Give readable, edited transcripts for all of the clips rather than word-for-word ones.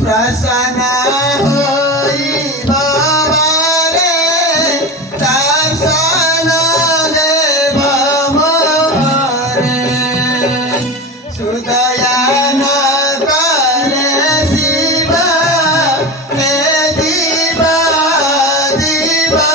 प्रसन्न होई बाबा रे दर्शन देव मोरे सुदयान करे शिव हे दिवा दिवा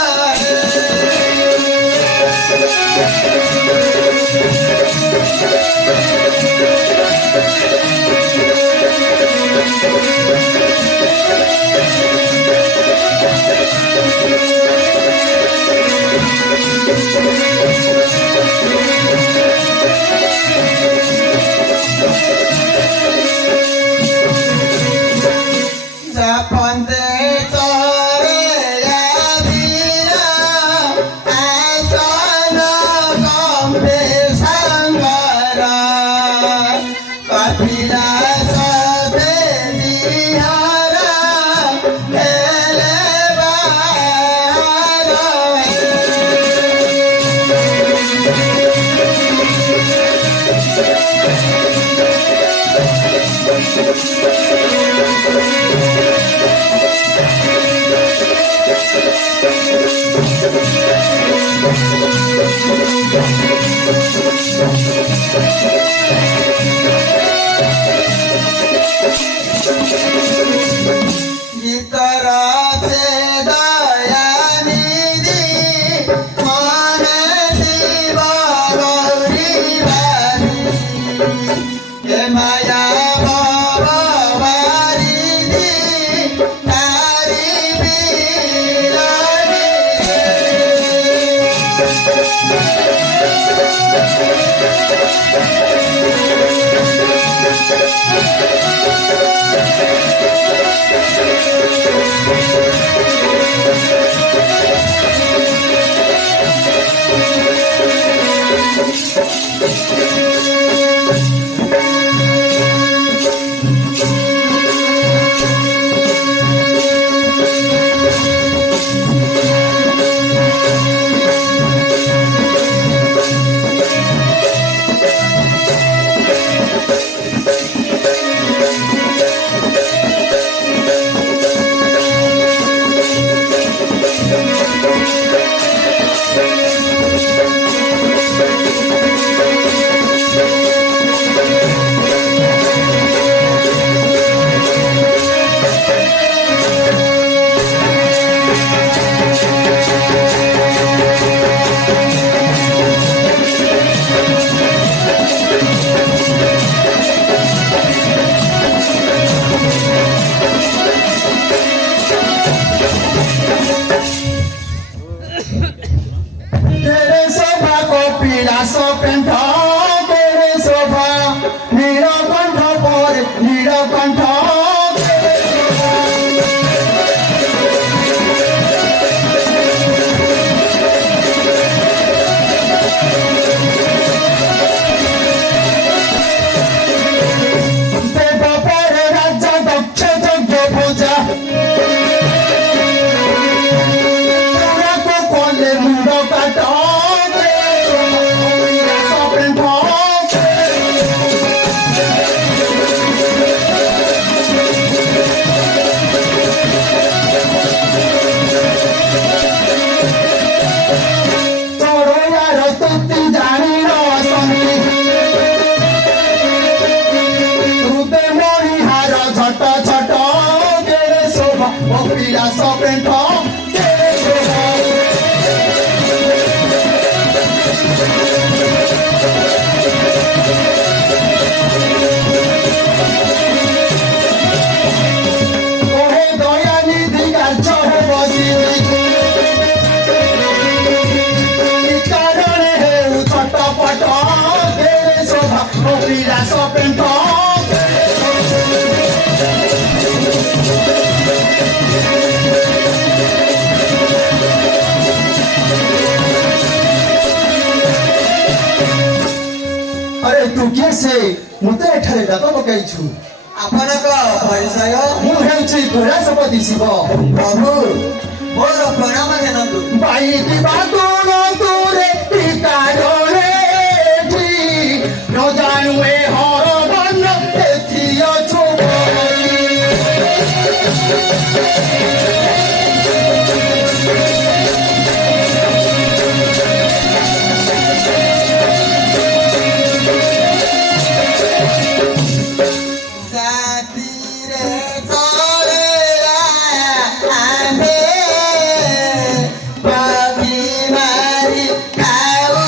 जपंते चरे यादीरा आसन गंभे संगरा कपिला सबे निहारा हेले गीतराचे दयानिधी मन शिव गौरी वारी हे माया भववारिधी नारी वीराणी पेंट तेरे शोभा नीलकंठ पर नीलकंठ देव पर राजा दक्ष यज्ञ पूजा पूरा को कोले मुंड काट अरे तू किए से मुते एठारे डाक पकाइछु आपनक परिचय मु हेउछि कैलाशपति शिव प्रभु ମୋର ପ୍ରଣାମ ଦିଅନ୍ତୁ। ବାଇକି ବାଦୁଣ ତୁରେ ଟିକା ଡରେ ଏଠି ନ ଜାଣୁ ଏ ହର ବନ ଏଠି ଅଛୁ ଜାତିରେ କରେରା ଆମେ ପାପି ମାରି ଖାଉ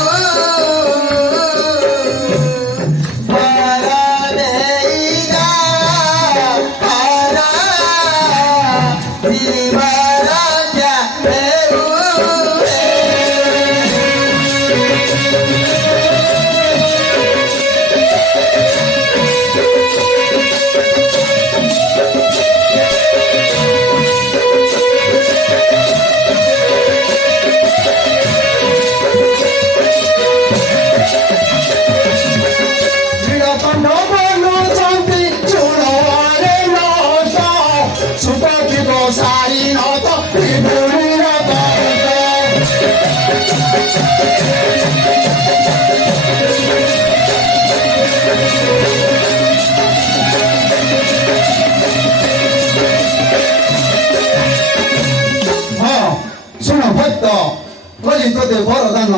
ବର ଦେଇଗା ହର ଜୀବର ହେଉ ନୀଳକଣ୍ଠ ବୋଲୁଛନ୍ତି ଚୂଳରେ ନସ ସୁପଥିବ ସାରି ନତ ତ୍ରିଭୁବନ ହଁ ଶୁଣ ଭକ୍ତ ବୋଲି ତୋତେ ବରଦାନ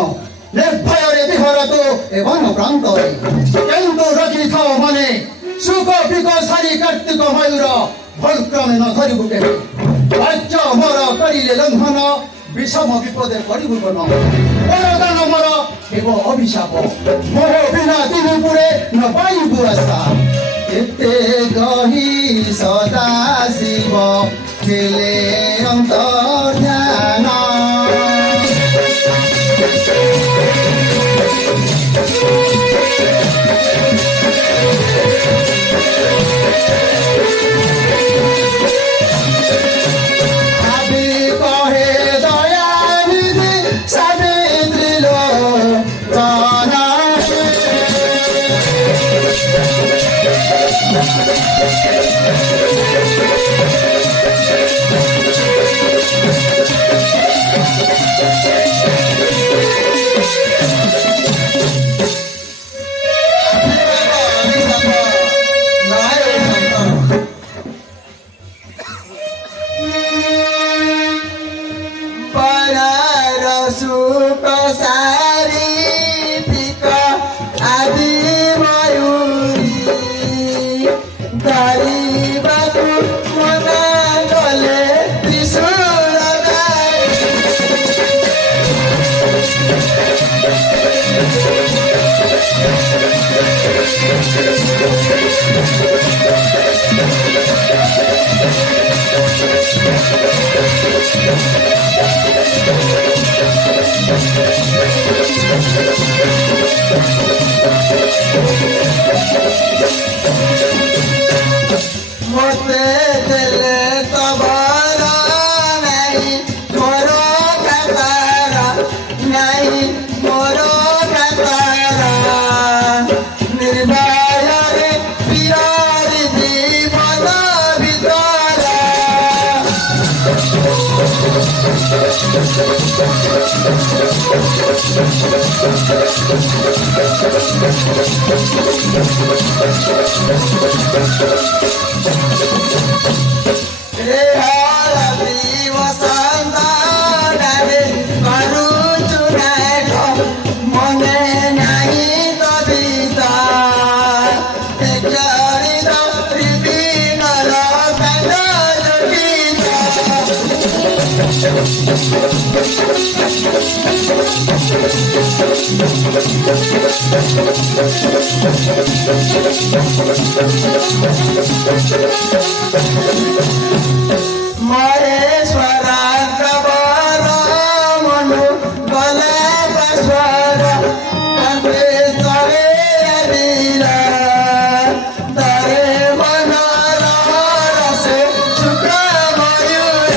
ନିର୍ଭୟରେ ବିହର ତୁ ଏ ବନ ପ୍ରାନ୍ତରେ କିନ୍ତୁ ରଖିଥାଅ ମନେ ସୁଖ ପିକ ସାରି କାର୍ତ୍ତିକ ମୟୂର ଭଲକ୍ରମେ ନ ଧରିବୁ କେବେ ରାଜ୍ୟ ମୋର କରିଲେ ଲଙ୍ଘନ ବିଷମ ବିପଦେ ପଡ଼ିବୁ କନ ବରଦାନ ମୋର ହେବ ଅଭିଶାପ ମୋହ ବିନା ଦିନପୁରେ ନ ପାଇବୁ ଆଶା ଏତେ ଗହି ସଦା ଶିବ ହେଲେ ଅନ୍ତର୍ଧ୍ୟାନ আবি কহে দয়ানিধি সাবিত্রী লো জানা সুখ সারি পিক আদি ময়ূরী ধরিবাকু মনা গলে ত্রিশূল মতে দেলে তবর নাই মোর কাতার নাই মোর কাতার নির্ভୟରେ পিয়ারি জীবন ভিতর রে হরি বসন্ত ডালে করুচু নাট মনে নাই কবিতা চরিত বিপিনর কাণ্ড জগিতা মহেশ্বর কবর মনু গলা পাশ্বর কম্পেশ্বরে বীর তরে মনর রসে শুক্র ময়ূর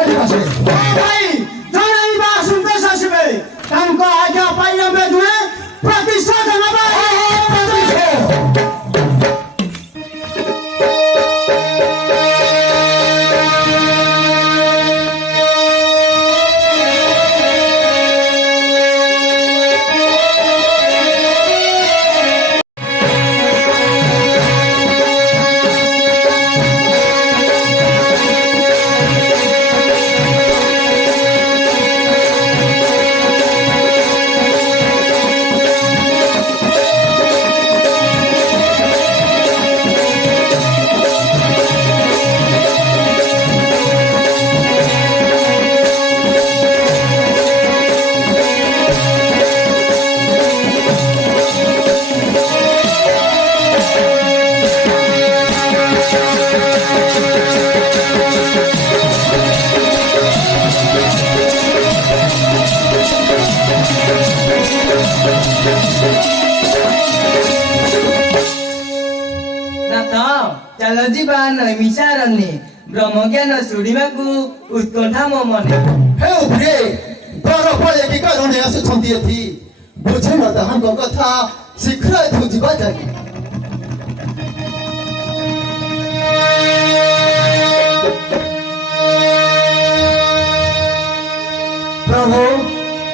빨리 가세요. भाई जरा ई बात सुनते सच में हमको आज्ञा पाई में तुम्हें प्रतिष्ठा ନାଥ ଚାଲ ଯିବା ନୈମିଷାରଣ୍ୟେ ବ୍ରହ୍ମଜ୍ଞାନ ଶୁଣିବାକୁ ଉତ୍କଣ୍ଠା ମୋ ମନେ। ହେ ଉଭରେ ବର ପଳେ କି କାରଣେ ଆସୁଛନ୍ତି ଏଠି ବୁଝିଲ ତାହାଙ୍କ କଥା ଶୀଘ୍ର ଏଠୁ ଯିବା ଯାଏ। ପ୍ରଭୁ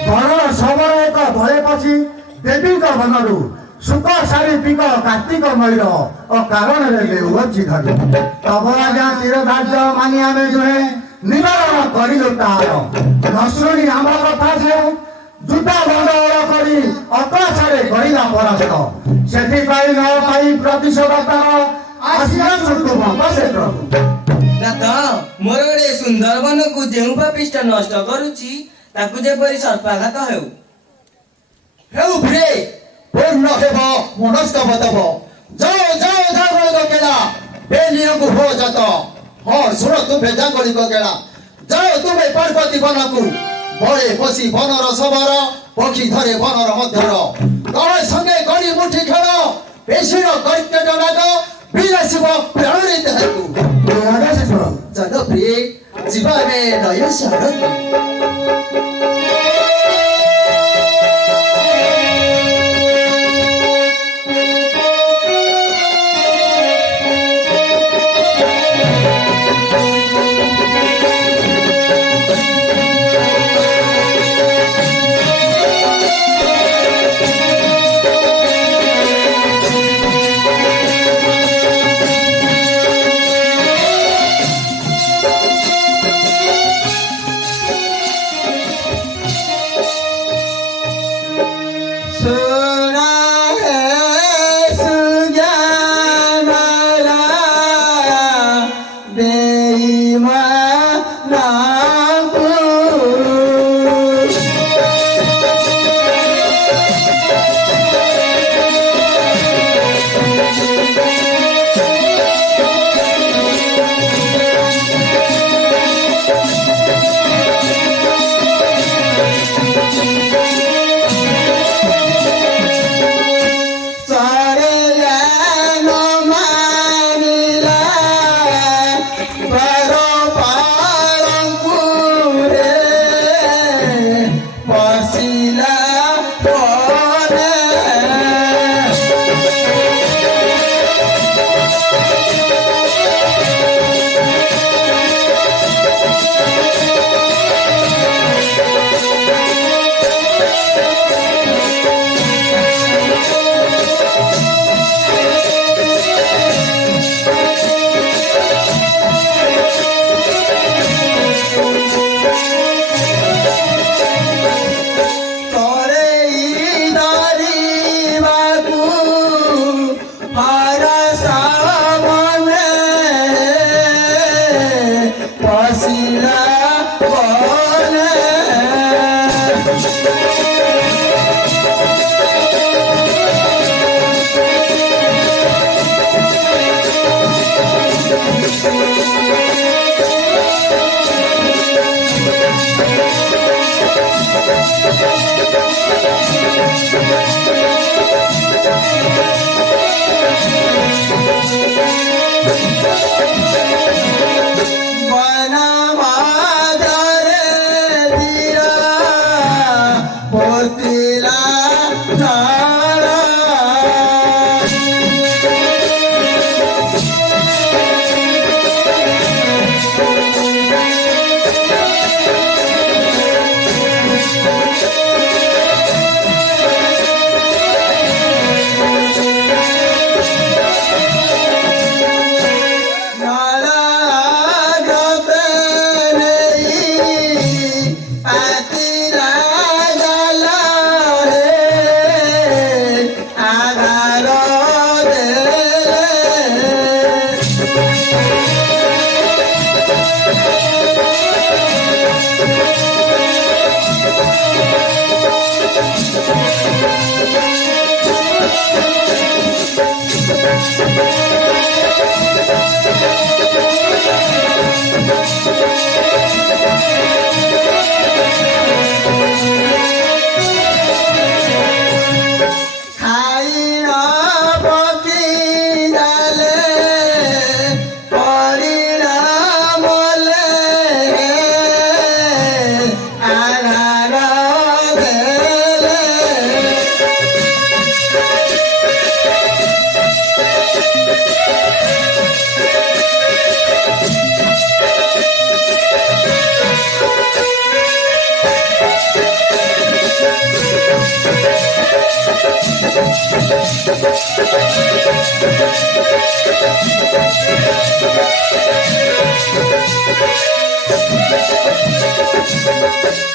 ବରର ଶବର ଏକ ଭୟ ପଶି ଦେବୀଙ୍କ ମନରୁ ସୁଖ ସାରି ପିକ କାର୍ତ୍ତିକ ମୟୂର ଓ କାରଣରେ ଲେଉଅଛି ଧରି ତବ ଆଜ୍ଞା ତୀର ଧାର୍ଯ୍ୟ ମାନି ଆମେ ଦୁହେଁ ନିବାରଣ କରିଲୁ ତାହାର ନ ଶୁଣି ଆମ କଥା ସେ ଯୁଦ୍ଧ ଗଣ୍ଡଗୋଳ କରି ଅକ୍ଳାସରେ କରିଲା ପରାସ୍ତ ସେଥିପାଇଁ ନ ପାଇ ପ୍ରତିଶୋଧ ତାର ଆସିଲା ତୁମ ସେ ପ୍ରଭୁ। ନାଥ ମୋର ଗୋଟେ ସୁନ୍ଦର ବନକୁ ଯେଉଁ ପାପିଷ୍ଟ ନଷ୍ଟ କରୁଛି ତାକୁ ଯେପରି ସର୍ପାଘାତ ହେଉ। ହେ ଉଭରେ ପୂର୍ଣ୍ଣ ହେବ ମନସ୍କ ବଦବ ଯାଅ ଯାଅ ଜାଗଳିକ କେଳା ବେନିୟକୁ ହୋ ଜାତ। ହଁ ଶୁଣ ତୁମେ ଜାଗଳିକ କେଳା ଯାଅ ତୁମେ ପାର୍ବତୀ ବନକୁ ବଳେ ପଶି ବନର ଶବର ପକ୍ଷୀ ଧରେ ବନର ମଧ୍ୟର ତଳେ ସଙ୍ଗେ ଗଣି ମୁଠି ଖେଳ ବେଶୀର କର୍କଟ ନାଗ ବିରାସିବ ପ୍ରାଣରେ ଦେହକୁ। ଚାଲ ପ୍ରିୟ ଯିବା ଆମେ ନୟସାରଣ୍ୟ। सुना है सुजानला बेईमानकु Para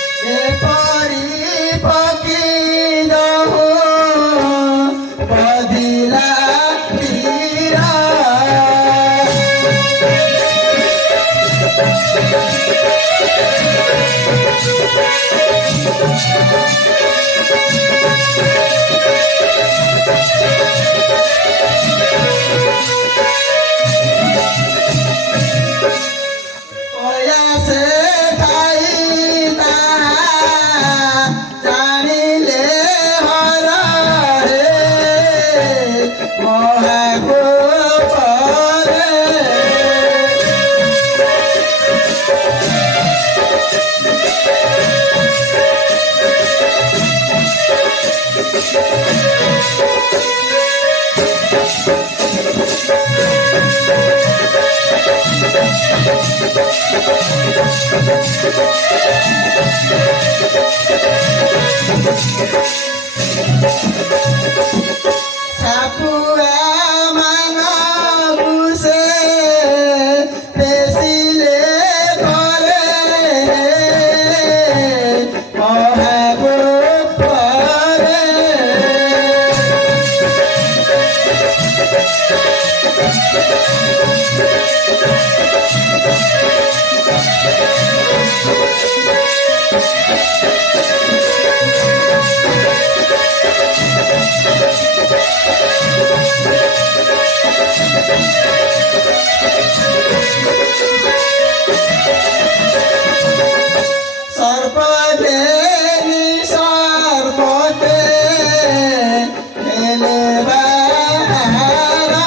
एपरी पकिन हो बदिला तिरा Sapua mana buse pesile kore mohabu kore Sarpade ni sarpate hele bahara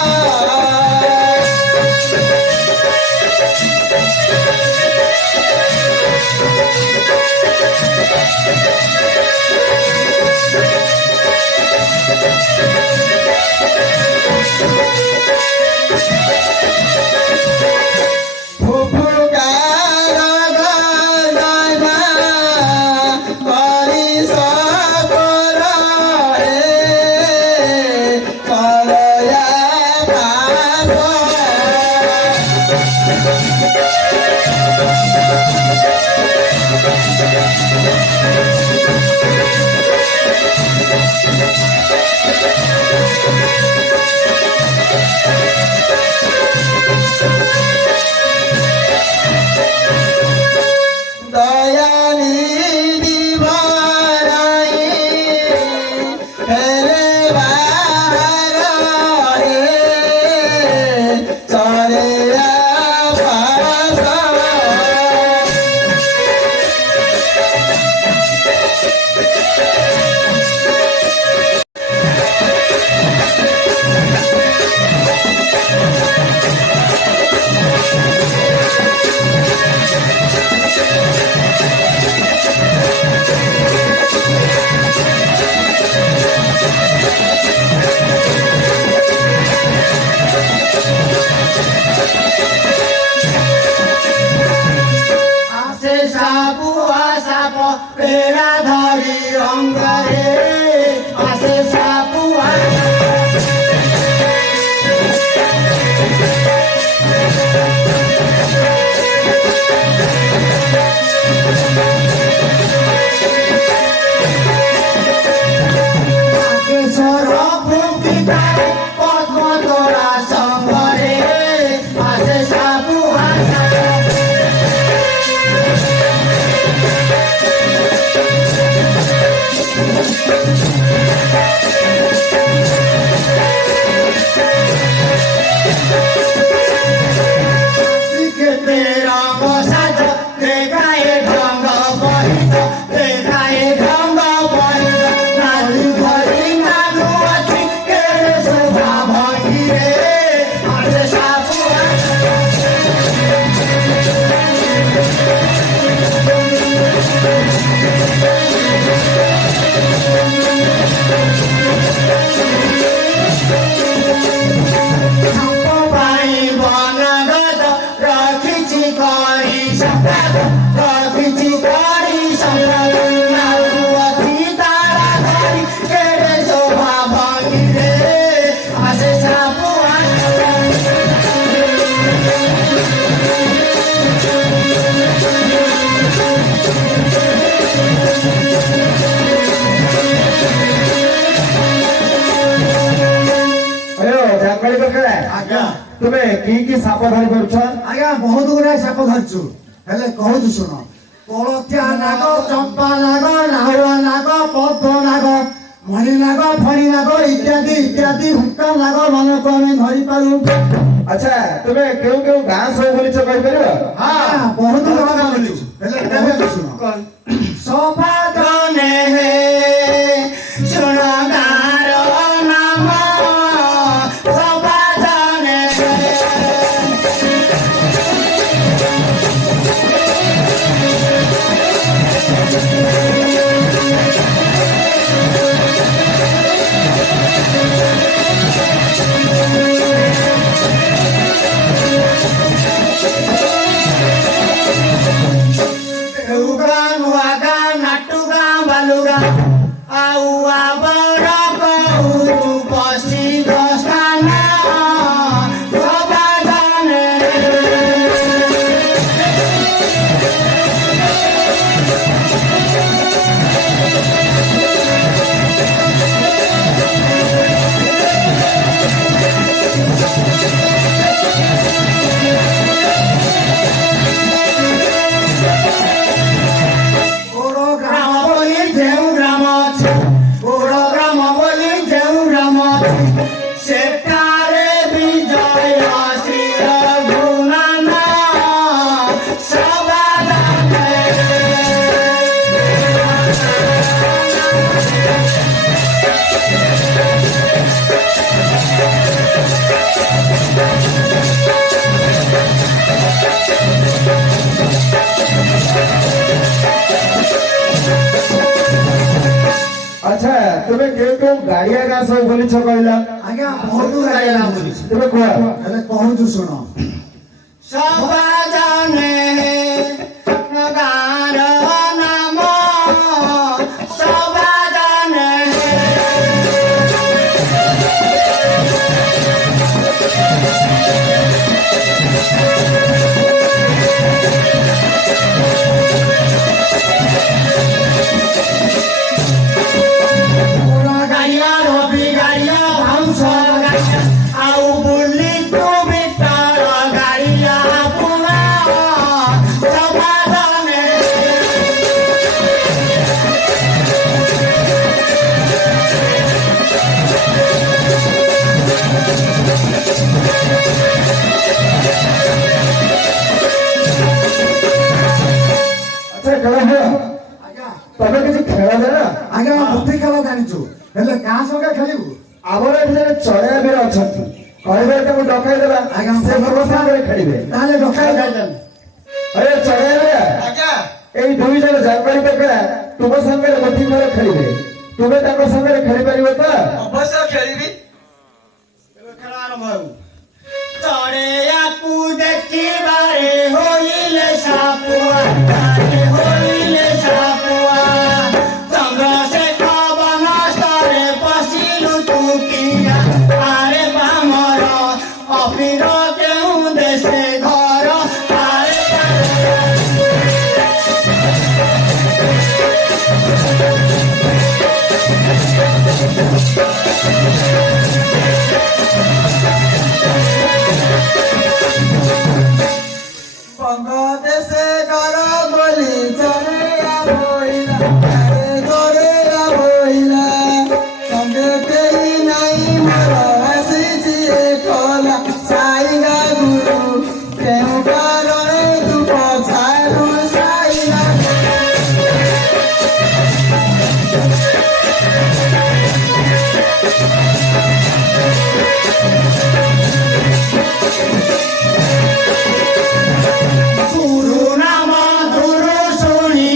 ତୁମେ କି ସାପ ଧରି କରୁଛ? ଆଜ୍ଞା ବହୁତ ଗୁଡାଏ ସାପ ଧରିଛୁ ହେଲେ କହୁଛୁ ଶୁଣ କୋଳଥିଆ ନାଗ ଚମ୍ପା ନାଗ ନାହୁଆ ନାଗ ପଦ୍ମ ନାଗ ମଣି ନାଗ ଫଣି ନାଗ ଇତ୍ୟାଦି ଇତ୍ୟାଦି ହୁଙ୍କା ନାଗ ମାନଙ୍କୁ ଆମେ ଧରିପାରୁ। ଆଚ୍ଛା ତୁମେ କେଉଁ କେଉଁ ଗାଁ ସବୁ ବୁଲିଛ କହିପାରିବ? ହଁ ବହୁତ ଜାଗା ବୁଲିଛୁ ହେଲେ କେବେ ଶୁଣ ସଫା ଜନେ ହେ ଶୁଣ ଗାଁର ନାମ ସଫା ଜନେ ହେ Uga nuaga natuga baluga au abara kau pasti dostana sabadane সেটারে বিজয় শ্রী রঘুনাথ সবাদানে ଆଚ୍ଛା ତୁମେ କେଉଁ କେଉଁ ଗାଡିଆ ଗାଁ ସବୁ ବୁଲିଛ କହିଲ? ଆଜ୍ଞା ବହୁତ ଗାଈ ନାମ ବୁଲିଛୁ ତୁମେ କୁହ। ହେଲେ କହୁଛୁ ଶୁଣ ସବାଦାନେ ଗାଁର ନାମ ସବାଦାନେ ଗାଡ଼ିଆ ରବି ଗାଡ଼ିଆ ଭାଉଁଶ ଗାଡ଼ିଆ ଆଉ ବୁଲି ତୁ ଭିତର ଗାଡ଼ିଆ ପୁରା ସମାଧାନେ ଆଚ୍ଛା ଖେଳ ହୁଅ ଆଜ୍ଞା ତମେ କିଛି ଖେଳ ଜାଣ? ଆଜ୍ଞା ବୁଦ୍ଧି ଖେଳ ଜାଣିଛୁ ହେଲେ ଗାଁ ସଙ୍ଗେ ଖେଳିବୁ ଆମର ଏଠି ଜଣେ ଚଢେୟା ବୀର ଅଛନ୍ତି କହିବେ ତାଙ୍କୁ ଡକାଇଦେବା ଆଜ୍ଞା ସେ ମୋ ସାଙ୍ଗରେ ଖେଳିବେ। ତାହେଲେ ଡକାଇ ଯାଇଛନ୍ତି ଆରେ ଚଢେୟା ବୀର ଆଜ୍ଞା ଏଇ ଦୁଇ ଜଣ ଜାପାନୀ ଟୋକା ତୁମ ସାଙ୍ଗରେ ଗୋଟି ଖେଳ ଖେଳିବେ ତୁମେ ତାଙ୍କ ସାଙ୍ଗରେ ଖେଳିପାରିବ ତ? ଅବଶ୍ୟ ଖେଳିବି। ଖେଳ ଆରମ୍ଭ ହେଉ ଚଢ଼େୟାକୁ ଦେଖିବାରେ ହୋଇଲେ ସାପୁଆ ହୋଇଲେ ସାପୁଆ ଚନ୍ଦ୍ରଶେଖର ବନସ୍ତରେ ପଶିଲୁ ତୁ କିନା ଆରେ ବାମର ଅଫିର କେଉଁ ଦେଶେ ଘର ଆରେ ବଙ୍ଗ ଦେଶେ ଘର ବୋଲି ଚଢ଼େୟା ବୋଇଲା ବୋଇଲା ସଙ୍ଗେ କେହି ନାହିଁ ମୋର ଆସିଛି ଏକଲା ସାଇଲା ଗୁରୁ କେଉଁ କାରଣେ ତୁ ପଛାରୁ ସାଇଲା ଗୁରୁ ନାମ ଗୁରୁ ଶୁଣି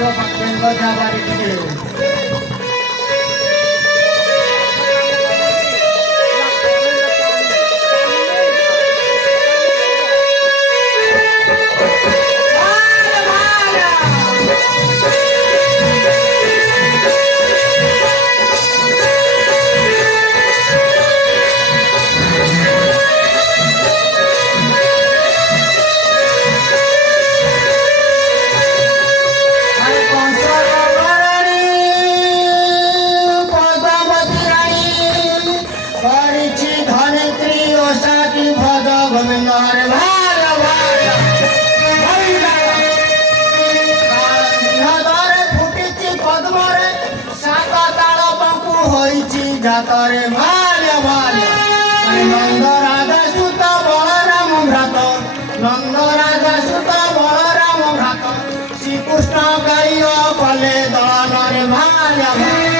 Yo pakai logam balik ini. जातरे भाल्या भाल्या नंद राजा सुत बलराम भ्रात नंद राजा सुत बलराम भ्रात श्रीकृष्ण गाई कले दलन रे भाल्या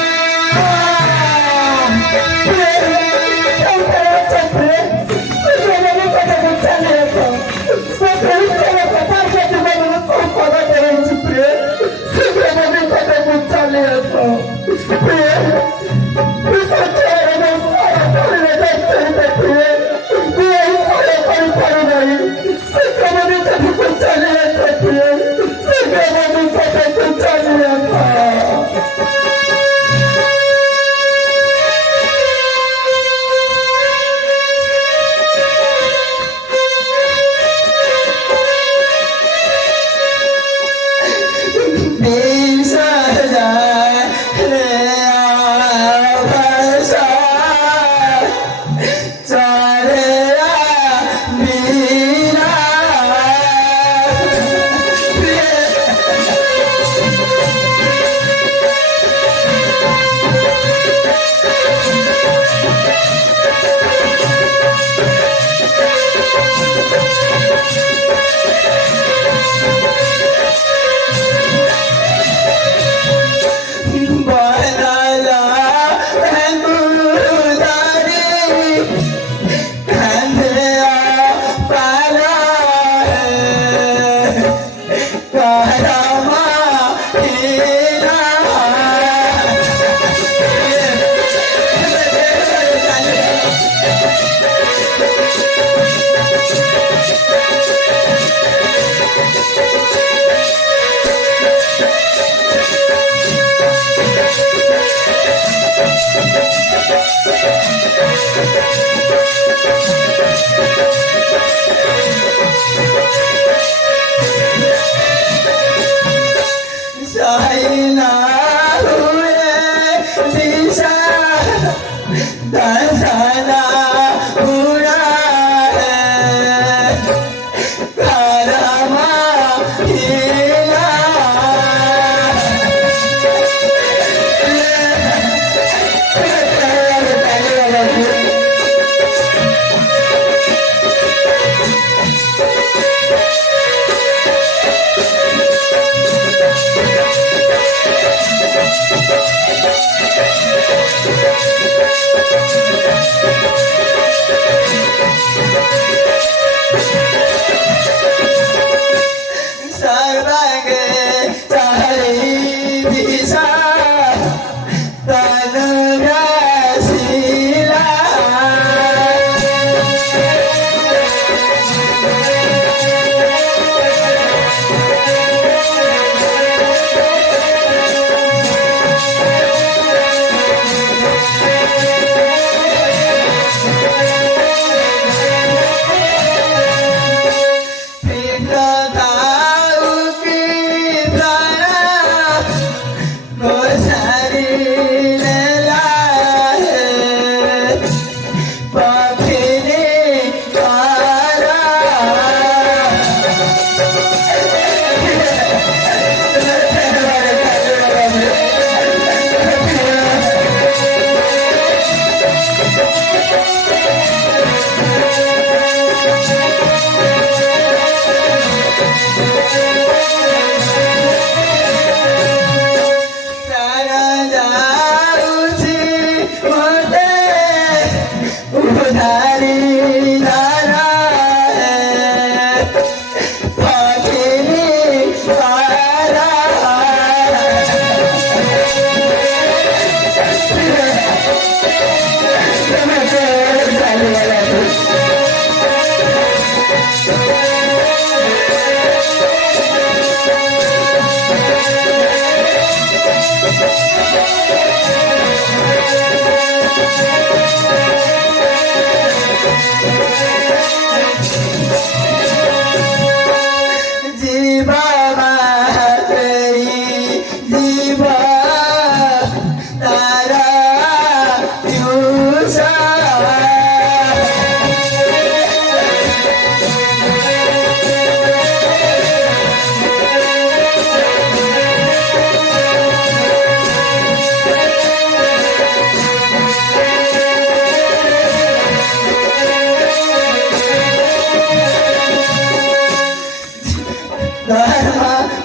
धर्म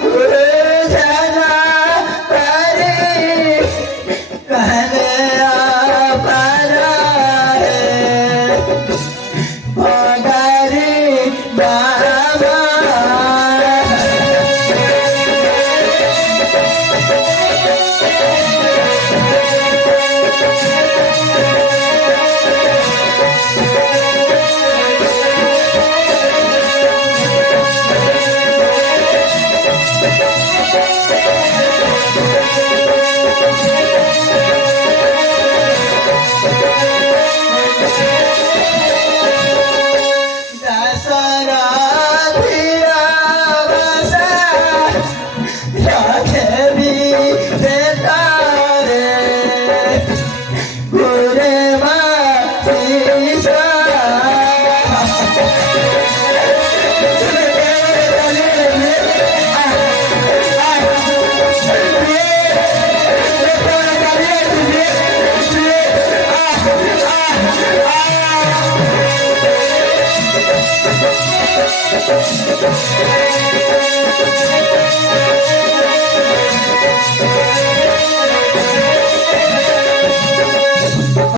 उलझना करे कहने अपना है पगारी बाबा